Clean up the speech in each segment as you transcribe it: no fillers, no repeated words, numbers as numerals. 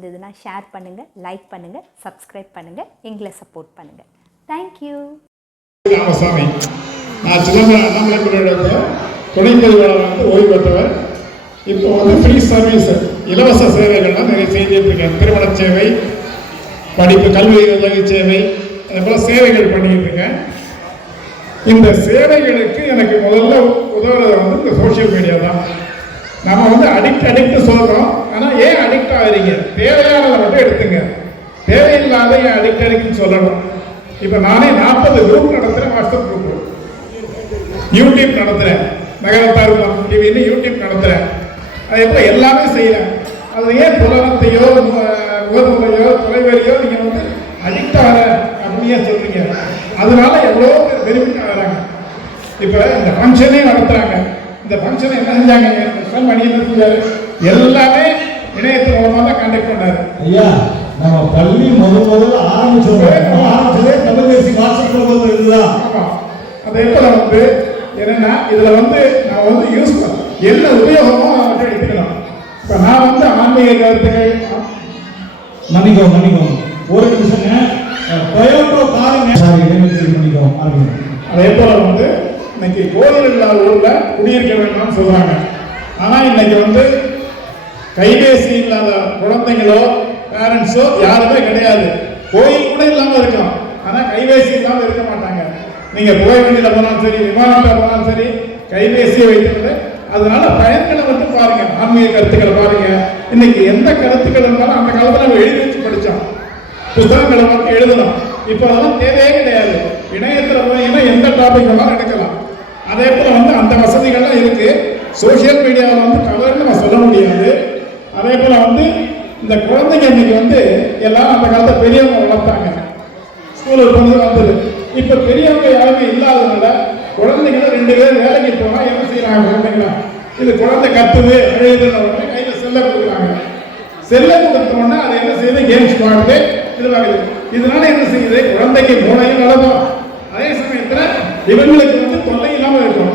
பிடிச்சிருந்ததுன்னா ஷேர் பண்ணுங்கள், லைக் பண்ணுங்கள், சப்ஸ்கிரைப் பண்ணுங்கள், எங்களை சப்போர்ட் பண்ணுங்கள். தேங்க்யூ. ராமசாமி, நான் சிதம்பரம் அண்ணாமலைக்குள்ள துணை பதிவாளர் ஓய்வு பெற்றவர். இப்போ ஃப்ரீ சர்வீஸ் இலவச சேவைகள்லாம் நிறைய செய்துட்டு இருக்கேன். திருமண சேவை, படிப்பு, கல்வி உதவி சேவை, அதே போல் சேவைகள் பண்ணிக்கிட்டு இருக்கேன். இந்த சேவைகளுக்கு எனக்கு முதல்ல உதவுறது இந்த சோசியல் மீடியா தான். நம்ம அடிக்ட் சொல்கிறோம். ஆனால் ஏன் அடிக்ட் ஆகுறீங்க? தேவையானதை மட்டும் எடுத்துங்க, தேவையில்லாத ஏன் அடிக்ட்னு சொல்லணும். இப்போ நானே 40 குரூப் நடத்துகிறேன். வாட்ஸ்அப் குரூப், யூடியூப் நடத்துகிறேன், நகரத்தார் டிவின்னு யூடியூப் நடத்துகிறேன். அதே போல் எல்லாமே செய்கிறேன். அது ஏன் புலனத்தையோ முகமுறையோ தொலைவெளியோ நீங்கள் அடிக்ட் ஆகிற அப்படியே சொல்கிறீங்க. அதனால எவ்வளோ பேர் பெனிஃபிட் ஆகிறாங்க. இப்போ இந்த ஃபங்க்ஷனே நடத்துகிறாங்க. இந்த ஃபங்க்ஷனை என்ன செஞ்சாங்க? மணி என்ன செஞ்சாரு? எல்லாமே இணையத்தின் மூலமாக தான் கண்டக்ட் பண்ணாரு. ஐயா, நம்ம பள்ளி முதல்ல ஆரம்பிச்சதே தொலைபேசி வாட்ஸ்அப் குரூப் இதுதான். ஆமாம், அதை எப்போ என்னன்னா இதில் நான் யூஸ் என்ன உபயோகமோ அதை மட்டும் எடுத்துக்கணும். இப்போ நான் ஆன்மீக கருத்துக்கள் மன்னிக்கோ ஒரு நிமிஷங்க. டொயோட்டோ காருங்க பண்ணிக்கோ. அதே போல் இன்னைக்கு கோயில் இல்லாத ஊரில் குடியிருக்க வேண்டாம்னு சொல்கிறாங்க. ஆனால் இன்னைக்கு கைபேசி இல்லாத குழந்தைங்களோ பேரண்ட்ஸோ யாருமே கிடையாது. கோயில் கூட இல்லாமல் இருக்கலாம், ஆனால் கைபேசி இல்லாமல் இருக்க மாட்டாங்க. நீங்கள் புகைவண்டியில் போனாலும் சரி, விமானத்தில் போனாலும் சரி, கைபேசியை வைக்கிறது. அதனால பயன்களை பாருங்க, ஆன்மீக கருத்துக்களை பாருங்க. இன்னைக்கு எந்த கருத்துக்கள் இருந்தாலும் அந்த காலத்தில் நம்ம எழுதி வச்சு படித்தோம், புத்தகங்களை மட்டும் எழுதணும். இப்போ அதெல்லாம் தேவையே கிடையாது. இணையத்தில் போனீங்கன்னா எந்த டாபிக் வேணாலும் எடுக்கலாம். அதே போல் அந்த வசதிகள்லாம் இருக்கு. சோசியல் மீடியாவில் கவர்னு நம்ம சொல்ல முடியாது. அதே போல் இந்த குழந்தைங்க இன்னைக்கு எல்லாம் அந்த காலத்தை பெரியவங்க வளர்த்தாங்க, ஸ்கூலுக்கு வந்தது. இப்போ பெரியவங்க யாருமே இல்லாததுனால குழந்தைங்கள 2 பேர் வேலைக்கு போனால் என்ன செய்யறாங்க? குழந்தைங்களா இது குழந்தை கத்துது, அழுதுன்னு உடனே கையில் செல்லை கொடுக்குறாங்க. செல்லை கொடுத்தோன்னா அது என்ன செய்யுது? கேம்ஸ் பாடுது, இதுவாகுது. இதனால என்ன செய்யுது? குழந்தைக்கு மூளையும் வளரும். அதே சமயத்தில் இவங்களுக்கு தொல்லை இல்லாமல் இருக்கும்.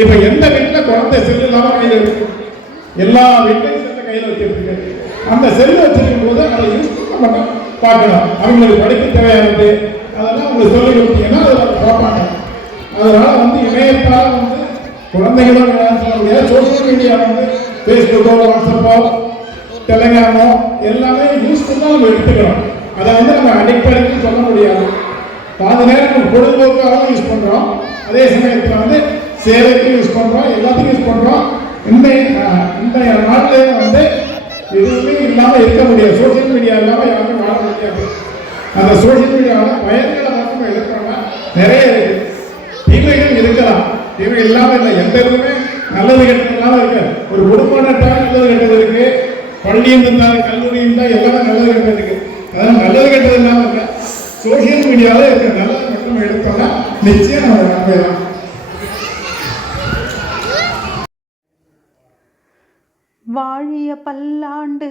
இப்போ எந்த வீட்டில் குழந்தை செல்லு இல்லாமல் கையில் இருக்கு? எல்லா வீட்லையும் செல்லை கையில் வச்சிருக்கு. அந்த செல்லு வச்சிருக்கும் போது அதை யூஸ் பண்ண பார்க்கணும். அவங்களுக்கு படிப்பு தேவையானது அதெல்லாம் அவங்க சொல்லி கொடுத்தீங்கன்னா அதில் பார்ப்பாங்க. அதனால இணையத்தால் குழந்தைகளும் சொல்ல முடியாது. சோசியல் மீடியா ஃபேஸ்புக்கோ, வாட்ஸ்அப்போ, டெலிகிராமோ எல்லாமே யூஸ்ஃபுல்லாக நம்ம எடுத்துக்கிறோம். அதை நம்ம அடிப்படைக்கு சொல்ல முடியாது. பாதி நேரம் நம்ம பொழுதுபோக்காகவும் யூஸ் பண்ணுறோம், அதே சமயத்தில் சேவைக்கும் யூஸ் பண்ணுறோம், எல்லாத்துக்கும் யூஸ் பண்ணுறோம். இந்த நாட்டில் எதுவுமே இல்லாமல் இருக்க முடியாது. சோசியல் மீடியா இல்லாமல் யாருமே வாழ முடியாது. அந்த சோசியல் மீடியாவில் பயன்களை மட்டும் எடுக்கிறோம்னா நிறைய இருக்கு. தீமைகள் இருக்கலாம், தீமை இல்லாமல் இல்லை. எந்த இதுவுமே நல்லது கெட்டது இல்லாமல் இருக்கு. ஒரு குடும்பம் நட்டாலும் நல்லது கெட்டது இருக்கு, பள்ளியும் இருந்தாலும் கல்லூரியும் இருந்தால் எல்லாமே நல்லது கெட்டது இருக்கு. அதாவது நல்லது கெட்டது இல்லாமல் இல்லை. சோசியல் மீடியாவில் இருக்க நல்லது மட்டும் எடுத்தோம்னா நிச்சயம் நம்ம நம்பலாம். வாழிய பல்லாண்டு.